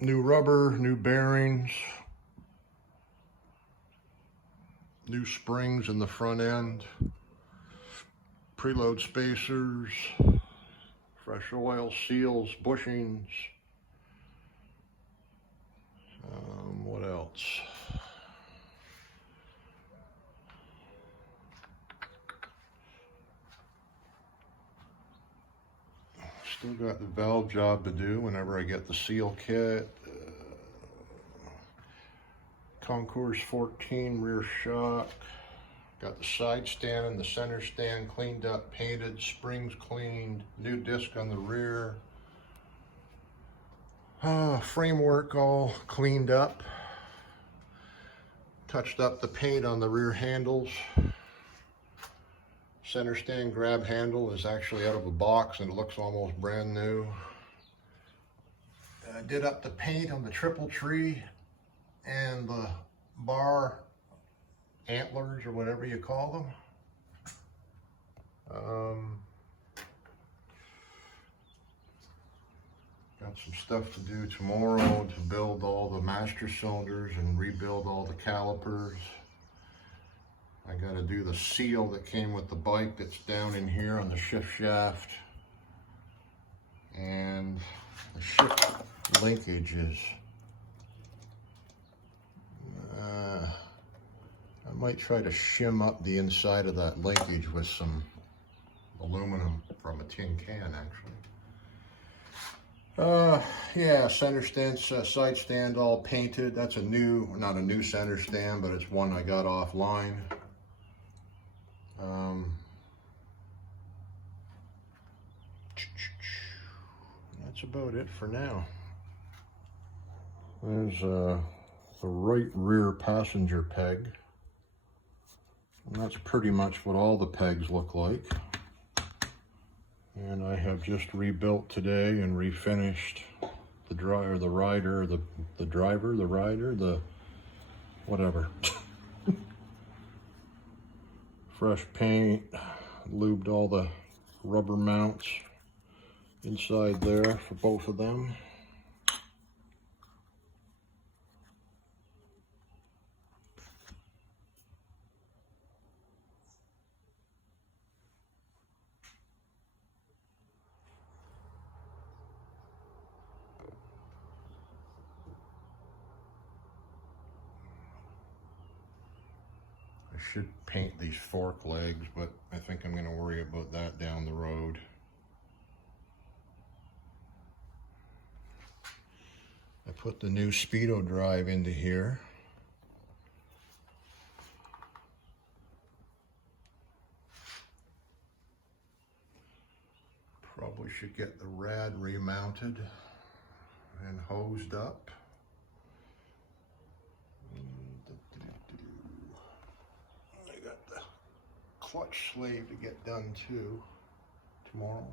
New rubber, new bearings, new springs in the front end, preload spacers, fresh oil, seals, bushings. What else? Still got the valve job to do whenever I get the seal kit. Concours 14 rear shock. Got the side stand and the center stand cleaned up, painted, springs cleaned, new disc on the rear. Framework all cleaned up. Touched up the paint on the rear handles. Center stand grab handle is actually out of a box and it looks almost brand new. Did up the paint on the triple tree and the bar antlers or whatever you call them. Got some stuff to do tomorrow to build all the master cylinders and rebuild all the calipers. I got to do the seal that came with the bike that's down in here on the shift shaft. And the shift linkage is, I might try to shim up the inside of that linkage with some aluminum from a tin can actually. Yeah, center stand, side stand all painted. That's a new, not a new center stand, but it's one I got offline. That's about it for now. There's the right rear passenger peg. And that's pretty much what all the pegs look like. And I have just rebuilt today and refinished the driver, the rider, the driver, the rider, the whatever. Fresh paint, lubed all the rubber mounts inside there for both of them. I should paint these fork legs, but I think I'm going to worry about that down the road. I put the new Speedo drive into here. Probably should get the rad remounted and hosed up. I got the clutch sleeve to get done too tomorrow.